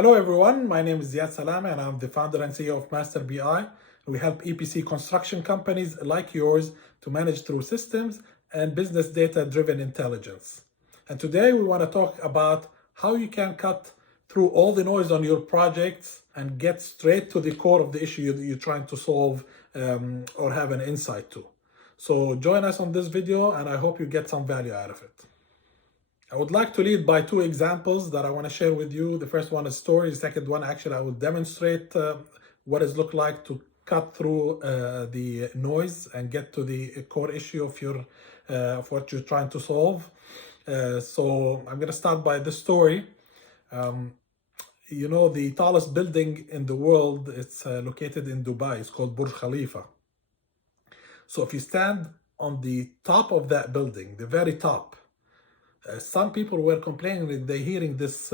Hello everyone, my name is Ziad Salama and I'm the founder and CEO of Master BI. We help EPC construction companies like yours to manage through systems and business data-driven intelligence. And today we want to talk about how you can cut through all the noise on your projects and get straight to the core of the issue that you're trying to solve or have an insight to. So join us on this video and I hope you get some value out of it. I would like to lead by two examples that I want to share with you. The first one is story. The second one, actually, I will demonstrate what it looks like to cut through the noise and get to the core issue of what you're trying to solve. So I'm going to start by the story. The tallest building in the world, it's located in Dubai. It's called Burj Khalifa. So if you stand on the top of that building, the very top, some people were complaining that they're hearing this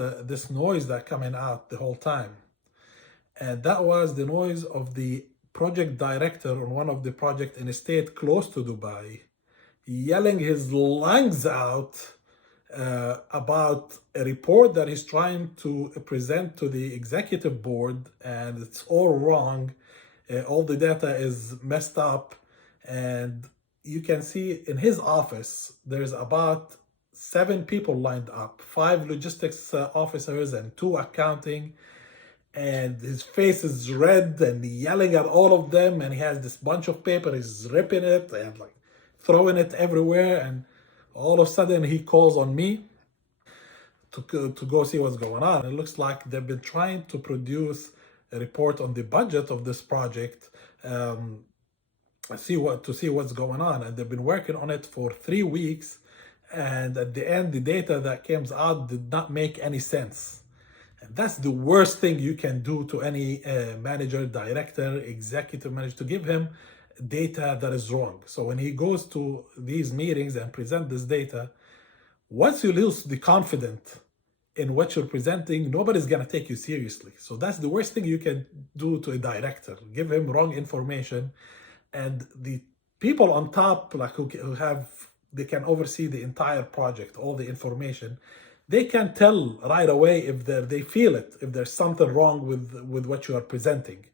noise that coming out the whole time. And that was the noise of the project director on one of the projects in a state close to Dubai, yelling his lungs out about a report that he's trying to present to the executive board, and it's all wrong. All the data is messed up. And you can see in his office, there's about 7 people lined up, 5 logistics officers and 2 accounting, and his face is red and yelling at all of them, and he has this bunch of paper, he's ripping it and like throwing it everywhere, and all of a sudden he calls on me to go see what's going on. It looks like they've been trying to produce a report on the budget of this project, to see what's going on, and they've been working on it for 3 weeks. And at the end, the data that comes out did not make any sense. And that's the worst thing you can do to any manager, director, executive manager, to give him data that is wrong. So when he goes to these meetings and present this data, once you lose the confidence in what you're presenting, nobody's going to take you seriously. So that's the worst thing you can do to a director. Give him wrong information. And the people on top, like who they can oversee the entire project, all the information. They can tell right away if they feel it, if there's something wrong with what you are presenting.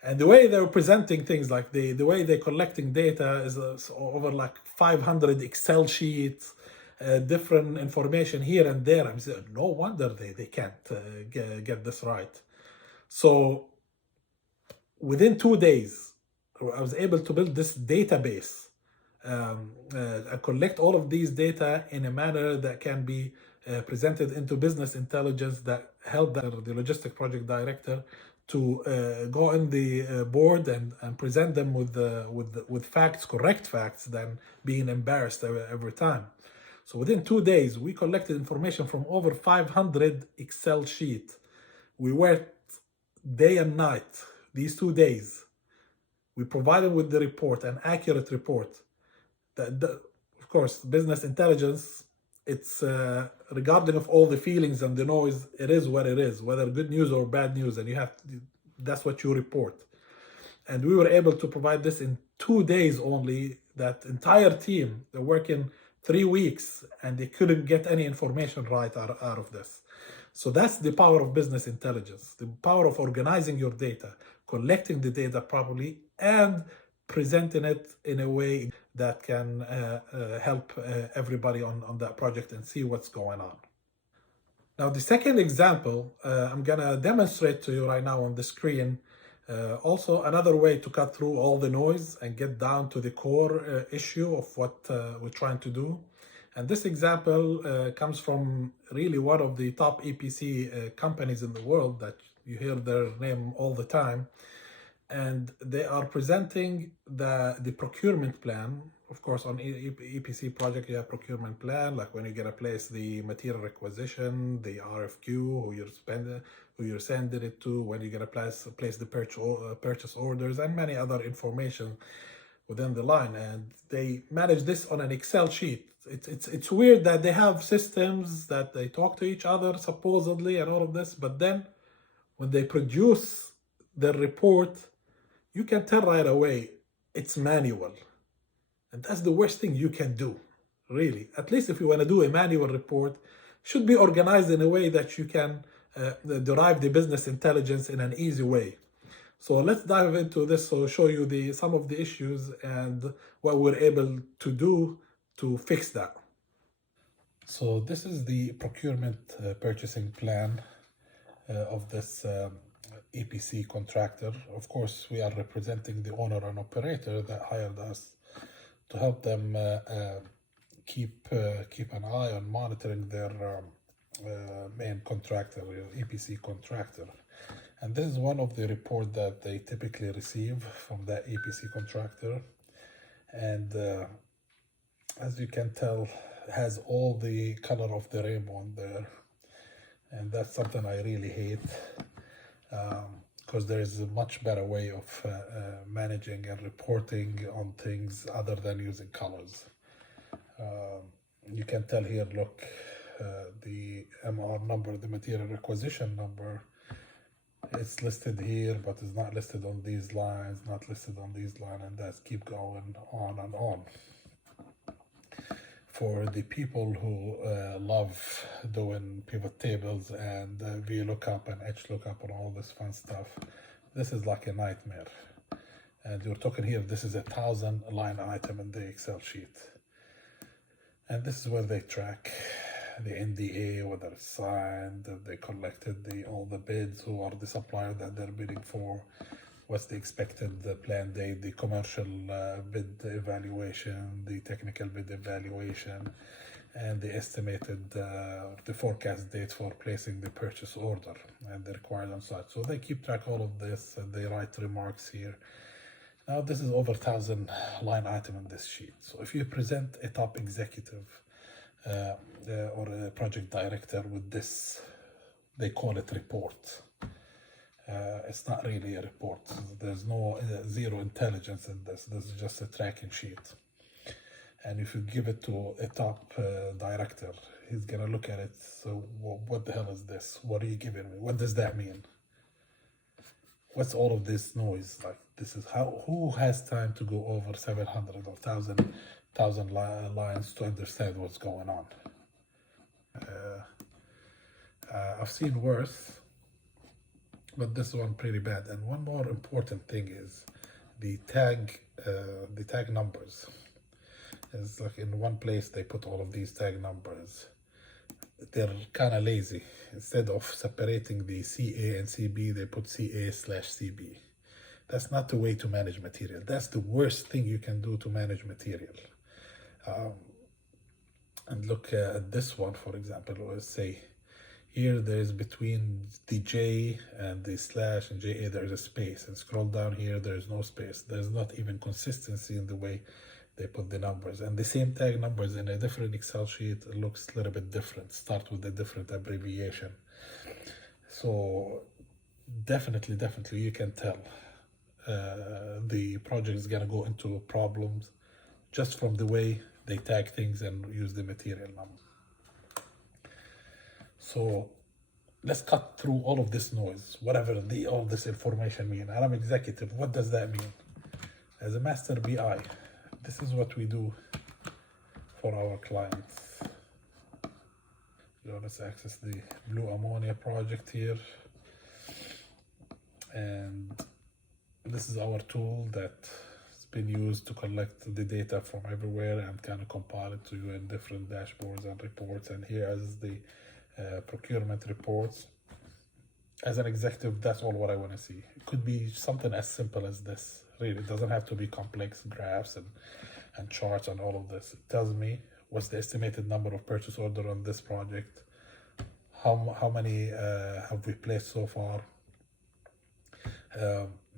And the way they're presenting things, like the way they're collecting data is over like 500 Excel sheets, different information here and there. I'm saying, no wonder they can't get this right. So within 2 days, I was able to build this database, collect all of these data in a manner that can be presented into business intelligence that help the logistic project director to go in the board and present them with facts, correct facts, than being embarrassed every time. So within 2 days, we collected information from over 500 Excel sheets. We worked day and night these 2 days. We provided with the report, an accurate report. Of course, business intelligence, it's regarding of all the feelings and the noise, it is what it is, whether good news or bad news, and that's what you report. And we were able to provide this in 2 days only. That entire team, they're working 3 weeks and they couldn't get any information right out of this. So that's the power of business intelligence, the power of organizing your data, collecting the data properly, and presenting it in a way that can help everybody on that project and see what's going on. Now, the second example, I'm gonna demonstrate to you right now on the screen, also another way to cut through all the noise and get down to the core issue of what we're trying to do. And this example comes from really one of the top EPC companies in the world that you hear their name all the time. And they are presenting the procurement plan. Of course, on EPC project, you have procurement plan, like when you're gonna place the material requisition, the RFQ, who you're sending it to, when you're gonna place the purchase orders, and many other information within the line. And they manage this on an Excel sheet. It's weird that they have systems that they talk to each other supposedly and all of this, but then when they produce their report, you can tell right away it's manual. And that's the worst thing you can do, really. At least if you want to do a manual report, should be organized in a way that you can derive the business intelligence in an easy way. So let's dive into this. So show you some of the issues and what we're able to do to fix that. So this is the procurement purchasing plan of this EPC contractor. Of course, we are representing the owner and operator that hired us to help them keep an eye on monitoring their main contractor, EPC contractor. And this is one of the reports that they typically receive from that EPC contractor. And as you can tell, has all the color of the rainbow on there. And that's something I really hate, because there is a much better way of managing and reporting on things other than using colors. You can tell here, look, the MR number, the material requisition number, it's listed here, but it's not listed on these lines, not listed on these lines, and that's keep going on and on. For the people who love doing pivot tables and VLOOKUP and HLOOKUP and all this fun stuff, this is like a nightmare. And you're talking here, this is a 1,000 line item in the Excel sheet. And this is where they track the NDA, whether it's signed, they collected all the bids, who are the supplier that they're bidding for, what's the expected planned date, the commercial bid evaluation, the technical bid evaluation, and the estimated, the forecast date for placing the purchase order and the required on site. So they keep track of all of this and they write remarks here. Now this is over 1,000 line item in this sheet. So if you present a top executive or a project director with this, they call it report. It's not really a report. There's no zero intelligence in this. This is just a tracking sheet. And if you give it to a top director, he's gonna look at it. So what the hell is this? What are you giving me? What does that mean? What's all of this noise? Like, this is who has time to go over 700 or 1,000 lines to understand what's going on? I've seen worse, but this one pretty bad. And one more important thing is the tag numbers. It's like in one place they put all of these tag numbers. They're kind of lazy. Instead of separating the CA and CB, they put CA/CB. That's not the way to manage material. That's the worst thing you can do to manage material. And look at this one, for example. Let's say here there's between the J and the slash and JA, there's a space. And scroll down here, there's no space. There's not even consistency in the way they put the numbers. And the same tag numbers in a different Excel sheet, it looks a little bit different. Start with a different abbreviation. So definitely you can tell the project is gonna go into problems just from the way they tag things and use the material number. So let's cut through all of this noise, whatever all this information mean. And I'm executive, what does that mean? As a master BI, this is what we do for our clients. So let's access the blue ammonia project here. And this is our tool that's been used to collect the data from everywhere and kind of compile it to you in different dashboards and reports. And here is the procurement reports. As an executive, that's all what I want to see. It could be something as simple as this. Really, it doesn't have to be complex graphs and charts and all of this. It tells me what's the estimated number of purchase order on this project, how many have we placed so far,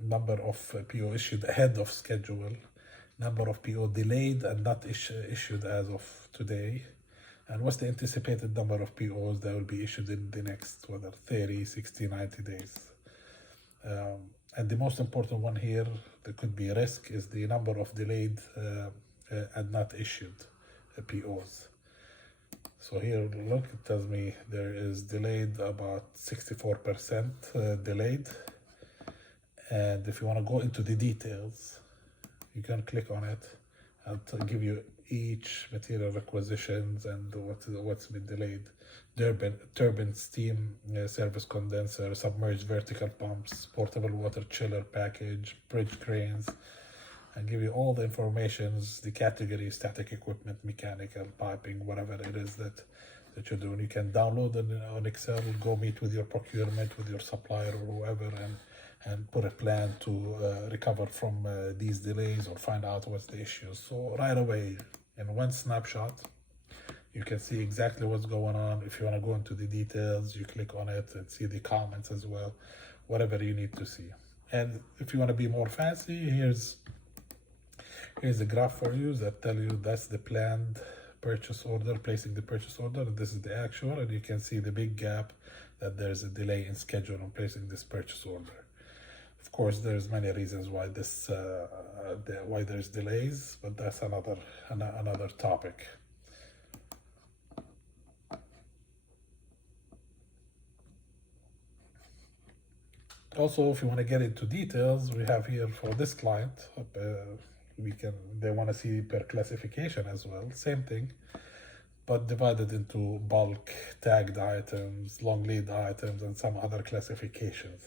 number of PO issued ahead of schedule, number of PO delayed and not issued as of today, and what's the anticipated number of POs that will be issued in the next, whether 30, 60, 90 days. And the most important one here, that could be risk, is the number of delayed and not issued POs. So here, look, it tells me there is delayed about 64% delayed. And if you want to go into the details, you can click on it and give you each material requisitions and what's been delayed. turbine steam service condenser, submerged vertical pumps, portable water chiller package, bridge cranes, and give you all the informations, the category, static equipment, mechanical, piping, whatever it is that you're doing. You can download it on Excel, go meet with your procurement, with your supplier or whoever, and put a plan to recover from these delays or find out what's the issue. So right away, in one snapshot, you can see exactly what's going on. If you want to go into the details, you click on it and see the comments as well, whatever you need to see. And if you want to be more fancy, here's a graph for you that tell you that's the planned purchase order, placing the purchase order, and this is the actual, and you can see the big gap that there's a delay in schedule on placing this purchase order. Of course, there's many reasons why why there's delays, but that's another topic. Also, if you want to get into details, we have here for this client, they want to see per classification as well, same thing, but divided into bulk, tagged items, long lead items, and some other classifications.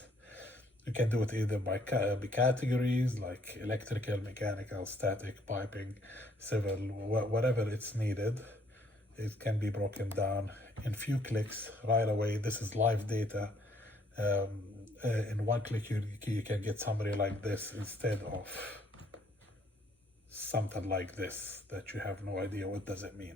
You can do it either by categories like electrical, mechanical, static, piping, civil, whatever it's needed. It can be broken down in few clicks right away. This is live data. In one click, you can get summary like this instead of something like this that you have no idea what does it mean.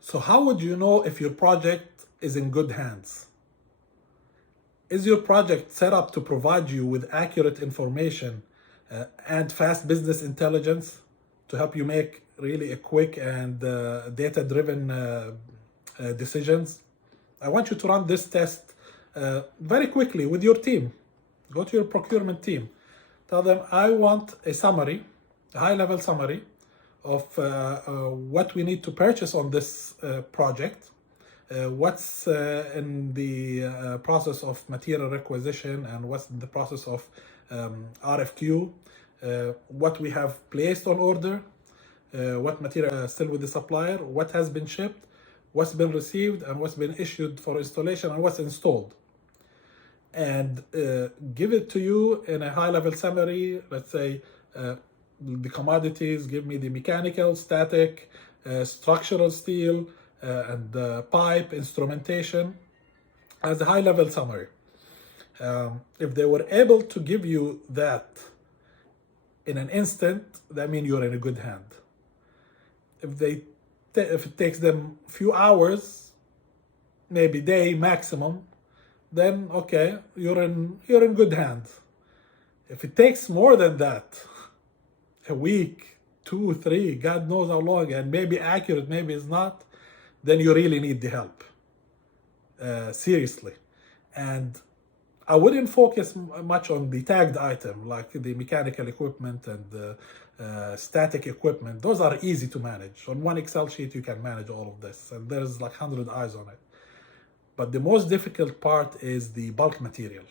So how would you know if your project is in good hands? Is your project set up to provide you with accurate information and fast business intelligence to help you make really a quick and data-driven decisions? I want you to run this test very quickly with your team. Go to your procurement team. Tell them, I want a summary, a high-level summary of what we need to purchase on this project, what's in the process of material requisition, and what's in the process of RFQ, what we have placed on order, what material is still with the supplier, what has been shipped, what's been received, and what's been issued for installation, and what's installed. And give it to you in a high-level summary. Let's say the commodities, give me the mechanical, static, structural steel, and pipe, instrumentation, as a high-level summary. If they were able to give you that in an instant, that means you're in a good hand. If it takes them a few hours, maybe day maximum, then okay, you're in good hands. If it takes more than that, a week, 2, 3, God knows how long, and maybe accurate, maybe it's not, then you really need the help, seriously. And I wouldn't focus much on the tagged item, like the mechanical equipment and the static equipment. Those are easy to manage. On one Excel sheet, you can manage all of this, and there's like 100 eyes on it. But the most difficult part is the bulk material.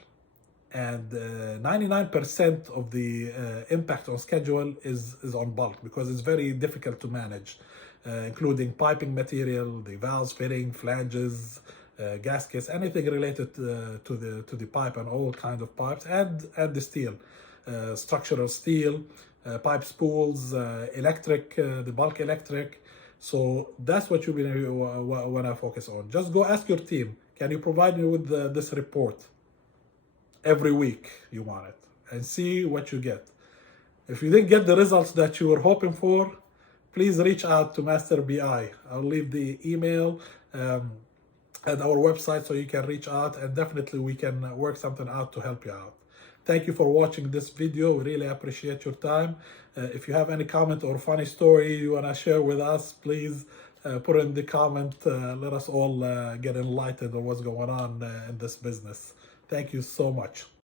And 99% of the impact on schedule is on bulk, because it's very difficult to manage, including piping material, the valves, fitting, flanges, gaskets, anything related to the pipe and all kinds of pipes, and the steel, structural steel, pipe spools, electric, the bulk electric. So that's what you want to focus on. Just go ask your team, can you provide me with this report every week? You want it, and see what you get. If you didn't get the results that you were hoping for, please reach out to Master BI. I'll leave the email and our website so you can reach out, and definitely we can work something out to help you out. Thank you for watching this video. We really appreciate your time. If you have any comment or funny story you want to share with us, please put it in the comment. Let us all get enlightened on what's going on in this business. Thank you so much.